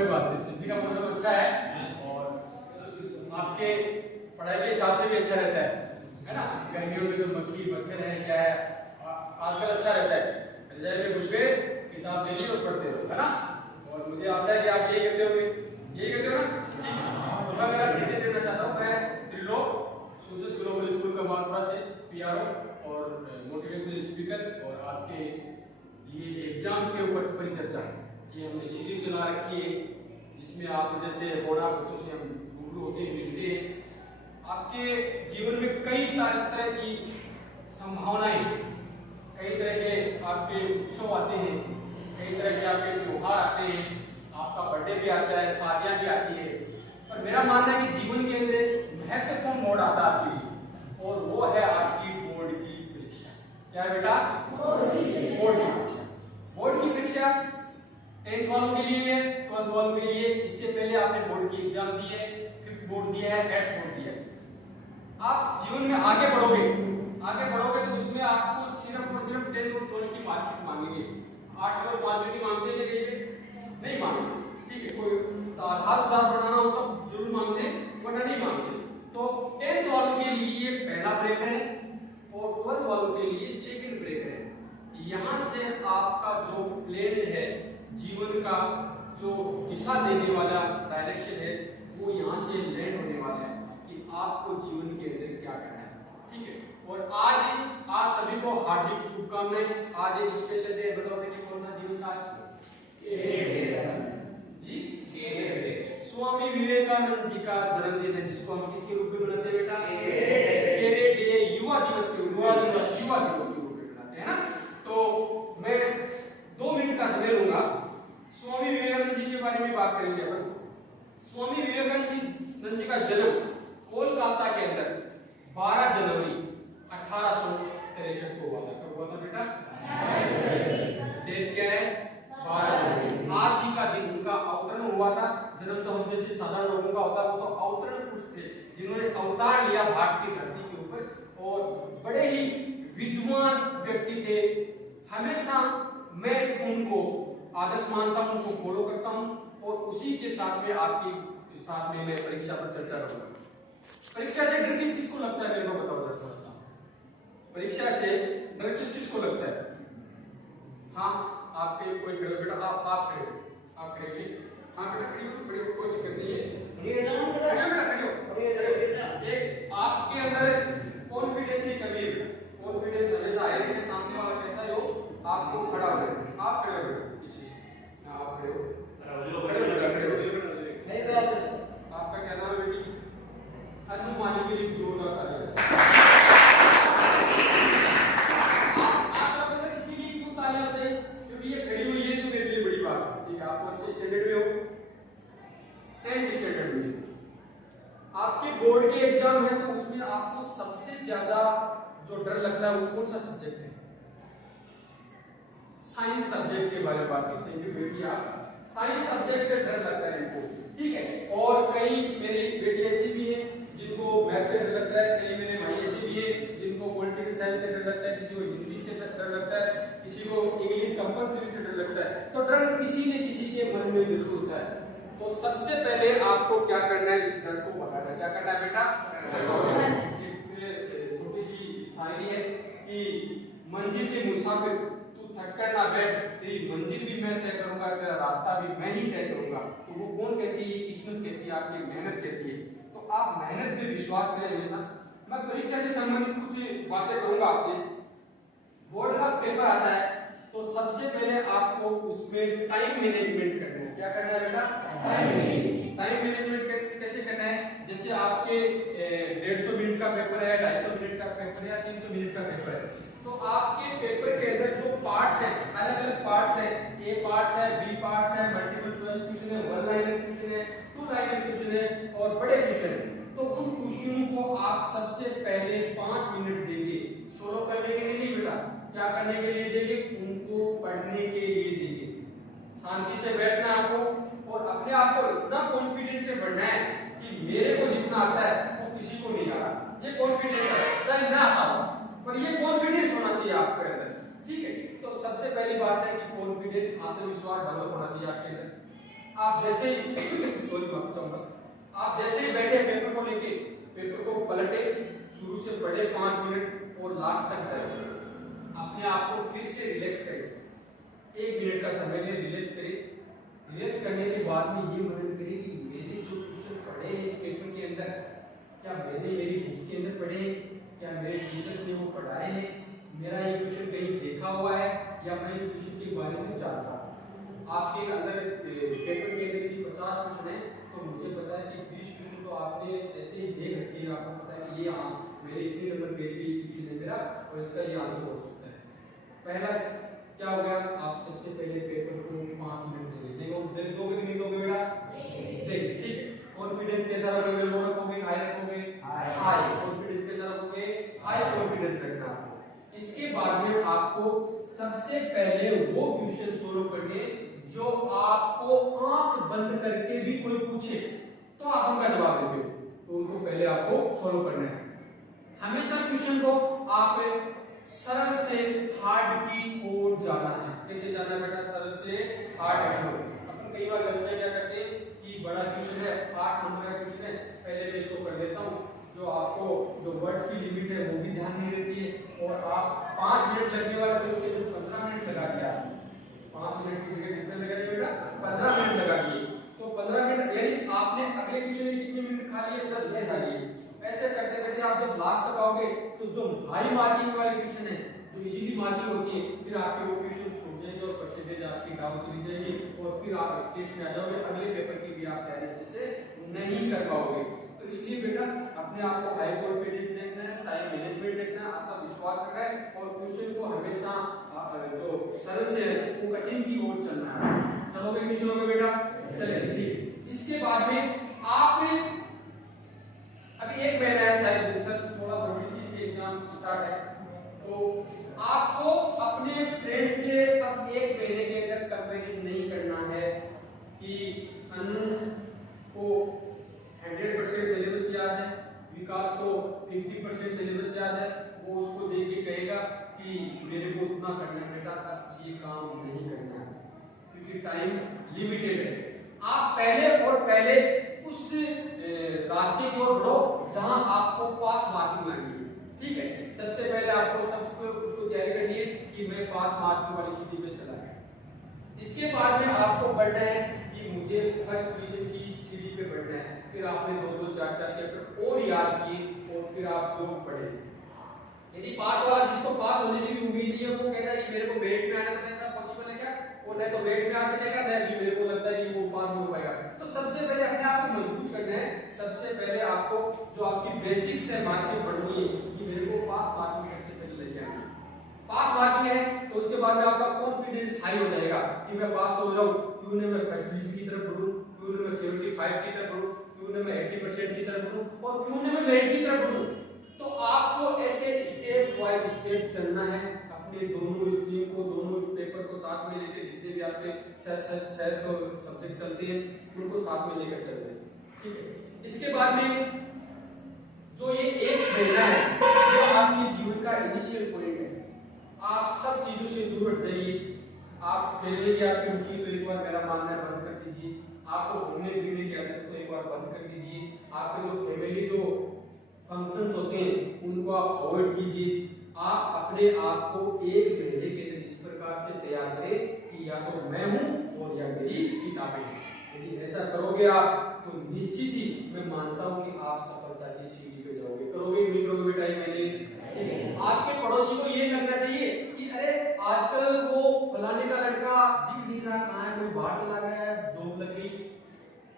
कोई बात नहीं, सिंधी का मौसम अच्छा है और आपके पढ़ाई के हिसाब से भी अच्छा रहता है ना। गर्मियों में जो मक्खी मच्छर है क्या है आजकल अच्छा रहता है, रजाई में घुस गए किताब ले ली और पढ़ते रहो, है ना। और मुझे आशा है कि आप यही करते होंगे, यही करते हो ना। तो मैं मेरा परिचय देना चाहता हूँ, मैं त्रिलोक सूजस ग्लोबल स्कूल का मालपुरा से पीआरओ और मोटिवेशनल स्पीकर, और आपके लिए एग्जाम के ऊपर परिचर्चा ये हमने सीरीज चला रखी है, जिसमें आप जैसे बोर्ड बच्चों से हम रूबरू होते हैं, मिलते हैं। आपके जीवन में कई तरह की संभावनाएं, कई तरह के आपके उत्सव आते हैं, कई तरह के आपके त्योहार आते हैं, आपका बर्थडे भी आता है, शादियां भी आती है। पर मेरा मानना है कि जीवन के अंदर महत्वपूर्ण मोड़ आता है आपके लिए, और वो है आपकी बोर्ड की परीक्षा। क्या है बेटा? बोर्ड की परीक्षा। बोर्ड की परीक्षा 10th वालों के लिए है, 12th वालों के लिए। इससे पहले आपने बोर्ड की एग्जाम दी है, 5th बोर्ड दिया है, 8th बोर्ड दिया है। आप जीवन में आगे बढ़ोगे तो उसमें आपको सिर्फ और सिर्फ 10th और 12th की मार्कशीट मांगेंगे। 8वीं और 5वीं की मांगते हैं कहीं पे? नहीं मांगते, ठीक है। कोई आधार बनाना हो तब जरूर मांगते हैं, वरना नहीं मांगते। तो 10th वालों के लिए पहला ब्रेक है और 12th वालों के लिए सेकंड ब्रेक है। यहाँ से आपका जो प्लेन है जीवन का, जो दिशा देने वाला डायरेक्शन है, वो यहाँ से लैंड होने वाला है कि आपको जीवन के अंदर क्या करना है, ठीक है। और आज आप सभी को हार्दिक शुभकामनाएं। आज एक स्पेशल डे, बताओ कि कौन सा दिवस आज? जी, स्वामी विवेकानंद जी का जन्मदिन है, जिसको हम किसके रूप में मनाते हैं बेटा? केरे डे, युवा दिवस के रूप में मनाते हैं ना। तो मैं 2 मिनट का समय लूंगा, स्वामी विवेकानंद जी के बारे में बात करेंगे अपन। स्वामी विवेकानंद जी का जन्म कोलकाता के अंदर 12 जनवरी 1863 को हुआ था। कब हुआ था बेटा? डेट क्या है? 12 जनवरी। आज ही का दिन उनका अवतरण हुआ था। जन्म तो हम जैसे साधारण लोगों का होता है, वो तो अवतरण पुरुष थे जिन्होंने अवतार लिया भारत की धरती के ऊपर, और बड़े ही विद्वान व्यक्ति थे। हमेशा मैं उनको आदर्श मानता हूं, उनको फॉलो करता हूं, और उसी के साथ में आपके साथ में मैं परीक्षा पर चर्चा करूंगा। परीक्षा से डर किस किस को लगता है, मेरे को बताओ जरा थोड़ा सा। परीक्षा से डर किस किस को लगता है? हाँ, आपके कोई खड़े हो बेटा, आप खड़े हो, आप खड़े हो। हाँ बेटा खड़े हो, कोई दिक्कत नहीं है, एक आपके अंदर कॉन्फिडेंस की कमी है। कॉन्फिडेंस हमेशा आए कि सामने वाला कैसा ही हो, आपको खड़ा होना है। आप खड़े हो पीछे से, आप खड़े हो, नहीं बात। आपका क्या नाम है बेटी? अनु मानी के लिए जोरदार तालियां। आप लोग सर इसके लिए क्यों तालियां बजाते हैं? क्योंकि ये खड़ी हुई है, तो मेरे लिए बड़ी बात है, ठीक है। आप अच्छे स्टैंडर्ड में हो, 10th स्टैंडर्ड में। आपके बोर्ड के एग्जाम है, तो उसमें आपको सबसे ज्यादा जो डर लगता है वो कौन सा सब्जेक्ट है? साइंस सब्जेक्ट के बारे में बात करते हैं। बेटी आप साइंस सब्जेक्ट से डर लगता है इनको, ठीक है। और कई मेरी बेटी ऐसी भी है जिनको मैथ से डर लगता है, कई मेरे भाई ऐसे भी है जिनको पॉलिटिकल साइंस से डर लगता है, किसी को हिंदी से डर लगता है, किसी को इंग्लिश कंपलसरी से डर लगता है। तो डर किसी न किसी के मन में जरूर होता है। तो सबसे पहले आपको क्या करना है? इस डर को भगाना। क्या करना है बेटा? एक छोटी सी शायरी है कि मंजिल के मुसाफिर तू थककर ना बैठ, तेरी मंजिल भी मैं तय करूंगा, तेरा रास्ता भी मैं ही तय करूंगा। तो वो कौन कहती है? किस्मत कहती है, आपकी मेहनत कहती है। तो आप मेहनत पे विश्वास करें हमेशा। मैं परीक्षा से संबंधित कुछ बातें करूंगा आपसे। बोर्ड का पेपर आता है तो सबसे पहले आपको उसमें टाइम मैनेजमेंट करना है। क्या करना है बेटा? टाइम मैनेजमेंट कैसे करना है? जैसे आपके 150 मिनट का पेपर है, 250 मिनट का पेपर है, या 300 मिनट का पेपर है, तो आपके पेपर के अंदर जो पार्ट्स हैं, अलग अलग पार्ट्स हैं, ए पार्ट्स है, बी पार्ट्स है, मल्टीपल चॉइस क्वेश्चन है, 1 लाइनर क्वेश्चन है, 2 लाइनर क्वेश्चन है, और बड़े क्वेश्चन है। तो उन क्वेश्चनों को आप सबसे पहले 5 मिनट देंगे। सोल्व करने के लिए नहीं बेटा, क्या करने के लिए देंगे? उनको पढ़ने के लिए देंगे। शांति से बैठना आपको, और अपने आप को इतना कॉन्फिडेंस से बढ़ना है कि मेरे को जितना आता है वो किसी को नहीं आता। ये कॉन्फिडेंस है, चाहे ना आता हो, पर ये कॉन्फिडेंस होना चाहिए आपके अंदर, ठीक है। तो सबसे पहली बात है कि कॉन्फिडेंस, आत्मविश्वास डेवलप होना चाहिए आपके अंदर। आप जैसे ही सॉरी माफ चाहूंगा, आप जैसे ही बैठे पेपर को लेके, पेपर को पलटे, शुरू से पढ़े 5 मिनट और लास्ट तक जाए, अपने आप को फिर से रिलैक्स करें, 1 मिनट का समय लें, रिलैक्स करें। रिलैक्स करने के बाद में ये मनन करें कि मैंने जो क्वेश्चन पढ़े हैं इस पेपर के अंदर, क्या मैंने मेरी बुक्स के अंदर पढ़े हैं, क्या मेरे टीचर्स ने वो पढ़ाए हैं, मेरा ये क्वेश्चन कहीं देखा हुआ है या मैं इस क्वेश्चन के बारे में जानता हूँ। आपके अंदर पेपर के अंदर 50 क्वेश्चन है, तो मुझे पता है कि 20 क्वेश्चन तो आपने ऐसे ही देख रखे हैं, आपको पता है कि ये मेरे इतने नंबर पे भी क्वेश्चन है मेरा और इसका ये आंसर हो सकता है। पहला क्या हो गया, आप सबसे पहले पेपर को 5 मिनट दे दोगे कि नहीं दोगे बेटा? देखिए ठीक है, कॉन्फिडेंस कैसा रखोगे, लो रखोगे, हाई रखोगे? हाई। कॉन्फिडेंस कैसा रखोगे? हाई कॉन्फिडेंस रखना आपको। इसके बाद में आपको सबसे पहले वो क्वेश्चन सोल्व करने जो आपको आंख बंद करके भी कोई पूछे तो आप उनका जवाब देंगे, तो उनको पहले आपको सोल्व करना है। हमेशा क्वेश्चन को आप सरल से हार्ड की ओर जाना है। कैसे जाना है बेटा? सरल से हार्ड की ओर। अपन कई बार गलतियां क्या करते हैं कि बड़ा क्वेश्चन है, 8 नंबर का क्वेश्चन है, पहले मैं इसको कर लेता हूं, जो आपको जो वर्ड्स की लिमिट है वो भी ध्यान नहीं रहती है और आप 5 मिनट लगने वाले थे उसके 15 मिनट लगा दिया। 5 मिनट की जगह कितने लगा दिए बेटा? 15 मिनट लगा दिए। तो 15 मिनट यानी आपने अगले क्वेश्चन में कितने मिनट खा लिए? 10 मिनट खा लिए। ऐसे करते करते आप जब लास्ट तक आओगे तो जो हाई मार्किंग वाले क्वेश्चन है, जो इजीली मार्किंग होती है, फिर आपके वो क्वेश्चन छूट जाएंगे और परसेंटेज आपकी डाउन चली जाएगी और फिर आप स्टेज में आ जाओगे, अगले पेपर की भी आप तैयारी अच्छे से नहीं कर पाओगे। तो इसलिए बेटा अपने आप को हाई कॉन्फिडेंस देखना है, टाइम मैनेजमेंट देखना है, आत्मविश्वास रखना है और क्वेश्चन को हमेशा जो सरल से है वो कठिन की ओर चलना है। चलोगे नहीं चलोगे बेटा? चलिए ठीक। इसके बाद में आप अभी 1 महीना है शायद, सर 16 फरवरी से एग्जाम स्टार्ट है, तो आपको अपने फ्रेंड से अब 1 महीने के अंदर कंपैरिजन नहीं करना है कि अनु को 100% सिलेबस याद है, विकास को 50% सिलेबस याद है, वो उसको देख के कहेगा कि मेरे को उतना करना है बेटा, अब ये काम नहीं करना है क्योंकि टाइम लिमिटेड है। आप पहले और पहले उस रास्ते की ओर बढ़ो जहां आपको पास मार्किंग लानी है। ठीक है, सबसे पहले आपको सबको उसको तैयारी करनी है कि मैं पास मार्किंग वाली स्थिति में चला गया। इसके बाद में आपको बढ़ना है कि मुझे फर्स्ट डिवीजन की सीढ़ी पे बढ़ना है। फिर आपने 2-2 4-4 चैप्टर और याद किए और फिर आप जो पढ़े। यदि पास वाला जिसको पास होने की भी उम्मीद नहीं है, वो कहता है कि मेरे को मेरिट में आना तो ऐसा पॉसिबल है क्या? वो नहीं तो मेरिट में आ सकेगा, नहीं कि मेरे को लगता है कि वो पास हो पाएगा। तो सबसे पहले अपने आप को मजबूत करना है। सबसे पहले आपको जो आपकी बेसिक्स है मार्क्स पढ़नी है कि मेरे को पास मार्किंग सबसे पहले लेके आना है। पास मार्किंग है तो उसके बाद में आपका कॉन्फिडेंस हाई हो जाएगा कि मैं पास तो हो जाऊं, क्यों नहीं मैं फर्स्ट डिवीजन की तरफ बढ़ूं, क्यों नहीं मैं 75 की तरफ बढ़ूं, क्यों नहीं मैं 80% की तरफ बढ़ूं और क्यों नहीं मैं मेरिट की तरफ बढ़ूं। तो आपको ऐसे स्टेप बाय स्टेप चलना है। अपने दोनों स्ट्रीम को, दोनों पेपर को साथ में लेकर, जितने भी आपके 600 सब्जेक्ट चलते हैं उनको साथ में लेकर चलते हैं। ठीक है, इसके बाद में जो ये 1 महीना है जो आपके जीवन का इनिशियल पॉइंट है, आप सब चीजों से दूर हट जाइए। आप खेलने की आपकी रुचि तो एक बार मेरा मानना है बंद कर दीजिए। आपको घूमने फिरने की आदत तो एक बार बंद कर दीजिए। आपके जो फैमिली जो फंक्शंस होते हैं उनको आप अवॉइड कीजिए। आप अपने आप को 1 महीने के अंदर इस प्रकार से तैयार करें कि या तो मैं हूं और या मेरी किताबें हैं। यदि ऐसा करोगे आप तो निश्चित ही मैं मानता हूं कि आप सफलता की सीढ़ी पे जाओगे। करोगे नहीं करोगे बेटा? मैंने आपके पड़ोसी को ये करना चाहिए कि अरे आजकल वो फलाने का लड़का दिख नहीं रहा, कहां है, कोई बाहर चला गया है, जॉब लगी,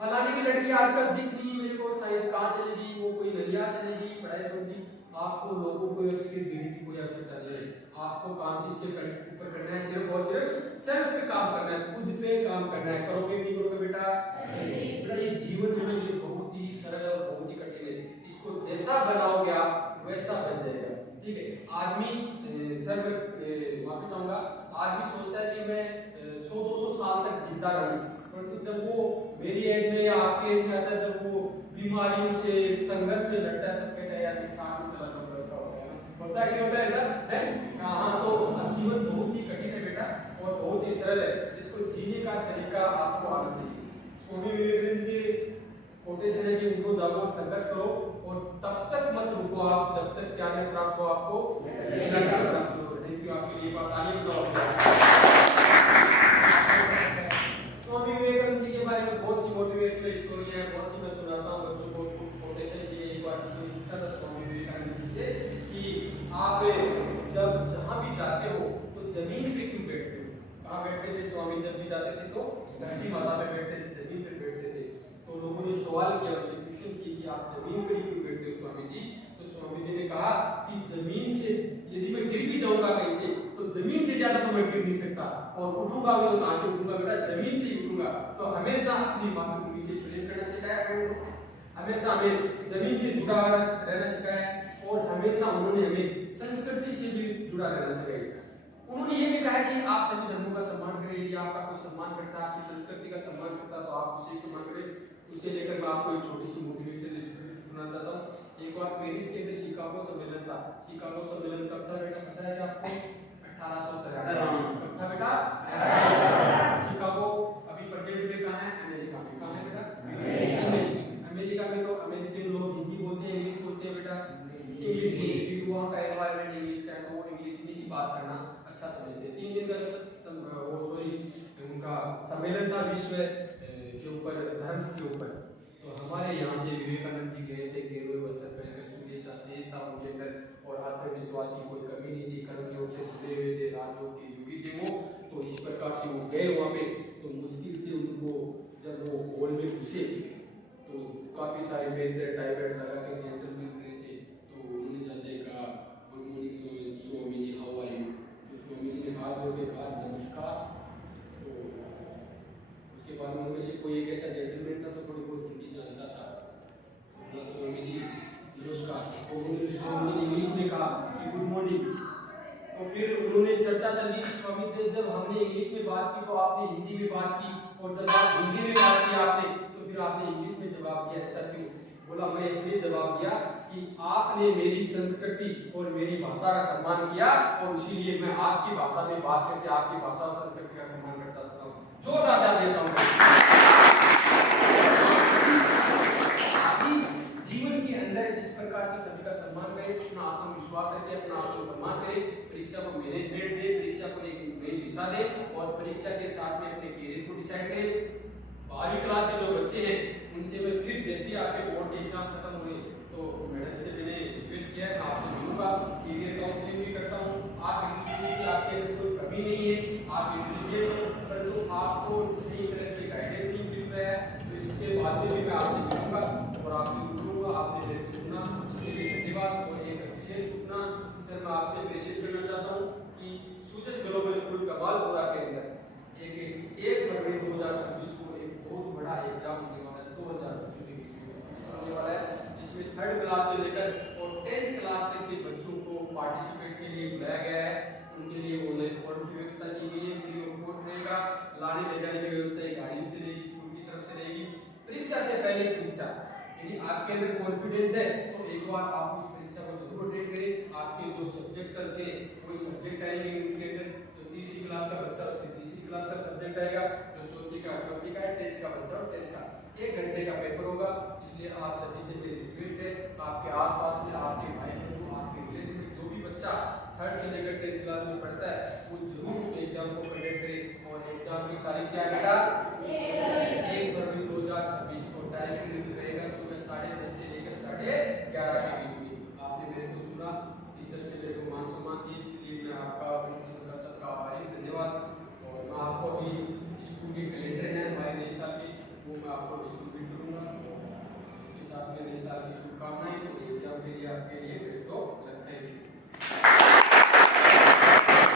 फलाने की लड़की आजकल दिख नहीं, मेरे को शायद कहां चलेगी, वो कोई नदिया चलेगी, पढ़ाई छोड़गी। आपको लोगों को इसके गिरने की कोई आवश्यकता नहीं है। आपको काम इसके ऊपर करना है, सिर्फ और सिर्फ सेल्फ पे काम करना है, खुद पे काम करना है। करोगे नहीं करोगे बेटा? बेटा ये जीवन जो है बहुत ही सरल और बहुत ही कठिन है। इसको जैसा बनाओगे आप वैसा बन जाएगा। ठीक है, आदमी सर मैं माफी चाहूंगा, आदमी सोचता है कि मैं 100-200 साल तक जिंदा रहूं, परंतु जब वो मेरी एज में या आपके एज में आता है, जब वो बीमारियों से संघर्ष से लड़ता है, तब कहता है यार इंसान चला जाऊंगा, ऐसा होता है कि होता है ऐसा है। हाँ, तो जीवन बहुत ही कठिन है बेटा और बहुत ही सरल है। इसको जीने का तरीका आपको आना चाहिए। स्वामी विवेकानंद के कोटेशन है कि उनको जागो, संघर्ष करो और तब तक मत रुको आप जब तक क्या नहीं प्राप्त हो आपको आपके लिए बात आगे स्वामी विवेकानंद जी के बारे में बहुत सी मोटिवेशनल स्टोरी है, बहुत सी मैं सुनाता हूँ बच्चों को। कोटेशन जी एक बार पूछा था स्वामी विवेकानंद जी से कि आप जब जहाँ भी जाते हो तो जमीन पे क्यों बैठते हो? कहाँ बैठते थे स्वामी? जब भी जाते थे तो धरती माता पे बैठते थे, जमीन पे बैठते थे। तो लोगों ने सवाल किया, उनसे क्वेश्चन किया कि आप जमीन पे क्यों बैठते हो स्वामी जी? तो स्वामी जी ने कहा कि जमीन से यदि मैं गिर भी जाऊंगा कहीं से तो जमीन से ज्यादा तो मैं गिर नहीं सकता, और उठूंगा भी तो कहां से उठूंगा बेटा? जमीन से ही उठूंगा। तो हमेशा अपनी मातृभूमि से प्रेम करना सिखाया, हमेशा हमें जमीन से जुड़ा रहना सिखाया और हमेशा उन्होंने हमें संस्कृति से भी जुड़ा रहना सिखाया। उन्होंने ये भी कहा कि आप सभी धर्मों का सम्मान करें, यदि आपका कोई सम्मान करता है, आपकी संस्कृति का सम्मान करता तो आप उसे सम्मान करें। उसे लेकर मैं आपको एक छोटी सी मोटिवेशन सुनाना चाहता हूँ। एक बार पेरिस के अंदर शिकागो सम्मेलन था। शिकागो सम्मेलन कब था बेटा? पता है आपको? 1893 कब था बेटा? शिकागो अभी प्रेजेंट में कहाँ है? अमेरिका में। कहाँ है बेटा? अमेरिका में। तो अमेरिकन लोग हिंदी बोलते हैं, इंग्लिश बोलते हैं बेटा? इंग्लिश। वहाँ का एनवायरनमेंट इंग्लिश का है तो वो इंग्लिश में ही बात करना अच्छा समझते हैं। 3 दिन का उनका सम्मेलन था विश्व के ऊपर, धर्म के ऊपर। तो हमारे यहाँ से विवेकानंद जी गए थे, गेरुए वस्त्र पहनकर, सुदेश देश था उनके अंदर और आत्मविश्वास की कोई कमी नहीं थी, कर्म योग से जुड़े हुए थे, राजयोग के योगी थे वो। तो इस प्रकार से वो गए वहाँ पे। तो मुश्किल से उनको जब वो हॉल में घुसे तो काफी सारे बेहतर टाइगर लगा के जेंटलमैन खड़े थे। तो उन्होंने जाते कहा good morning Swami ji, how are you? तो स्वामी जी ने हाथ जोड़ के कहा नमस्कार। तो उसके बाद उनमें से कोई एक ऐसा जेंटलमैन था तो थोड़ी बहुत हिंदी जानता था। स्वामी जी नमस्कार। तो उन्होंने स्वामी जी इंग्लिश में कहा कि गुड मॉर्निंग। तो फिर उन्होंने चर्चा चली कि स्वामी जी जब हमने इंग्लिश में बात की तो आपने हिंदी में बात की, और जब आप हिंदी में बात की आपने तो फिर आपने इंग्लिश में जवाब दिया, ऐसा क्यों? बोला मैं इसलिए जवाब दिया कि आपने मेरी संस्कृति और मेरी भाषा का सम्मान किया और इसीलिए मैं आपकी भाषा में बात करके आपकी भाषा और संस्कृति का सम्मान करता था। जोरदार तालियां चाहूंगा। जीवन के अंदर इस प्रकार की सभी का सम्मान करें, अपना आत्मविश्वास रखें, अपना आत्मसम्मान करें, परीक्षा को मैनेजमेंट दे, परीक्षा को एक नई दिशा दे और परीक्षा के साथ में अपने कैरियर को डिसाइड करें। 12वीं क्लास के जो बच्चे हैं उनसे मैं फिर जैसे आपके बोर्ड के एग्जाम खत्म हुए तो मैडम से मैंने रिक्वेस्ट किया है, मैं आपसे मिलूंगा, कैरियर काउंसलिंग भी करता हूँ। आप इंटेलिजेंस आपके अंदर कोई कमी नहीं है, आप इंटेलिजेंट हो, परंतु आपको सही तरह से गाइडेंस नहीं मिल रहा है। तो इसके बाद में भी मैं आपसे मिलूंगा और आपसे मिलूंगा। आपने मेरे को सुना इसके लिए धन्यवाद। और एक विशेष सूचना सर मैं आपसे प्रेषित करना चाहता हूँ कि सूचस ग्लोबल स्कूल कमालपुरा के अंदर 1 फरवरी 2026 को एक बहुत बड़ा एग्जाम होने वाला है, 2025 होने वाला है, जिसमें 3rd क्लास से लेकर और 10th क्लास तक के बच्चों को पार्टिसिपेट के लिए बुलाया गया है। उनके लिए ऑनलाइन फॉर्म की व्यवस्था की गई है, फ्री ऑफ कॉस्ट रहेगा, लाने ले जाने की व्यवस्था एक गाड़ी से रहेगी, स्कूल की तरफ से रहेगी। परीक्षा से पहले परीक्षा, यदि आपके अंदर कॉन्फिडेंस है तो एक बार आप उस परीक्षा को जरूर अटेंड करें। आपके जो सब्जेक्ट चलते हैं कोई सब्जेक्ट आएंगे उनके अंदर, जो 3री क्लास का बच्चा उसके 3री क्लास का सब्जेक्ट आएगा, जो 4ठी का 10th का बच्चा और 10th का 1 घंटे का पेपर होगा। इसलिए आप सभी से मेरी रिक्वेस्ट है, आपके आसपास में आपके भाई बंधु आपके रिलेशन में जो भी बच्चा 3rd से लेकर 10th क्लास में पढ़ता है वो जरूर उस एग्जाम को कंडक्ट करे। और एग्जाम की तारीख क्या है बेटा? 1 फरवरी 2026 को। टाइम पीरियड रहेगा सुबह 10:30 से लेकर 11:30 के बीच में। आपने मेरे को सुना, टीचर्स ने मेरे को मान सम्मान दिया, इसलिए मैं आपका प्रिंसिपल का सबका आभारी, धन्यवाद। और मैं आपको अभी स्कूल के कैलेंडर है हमारे नए साल के, वो मैं आपको डिस्ट्रीब्यूट करूंगा। इसके साथ में नए साल की शुभकामनाएं और एग्जाम के लिए आपके लिए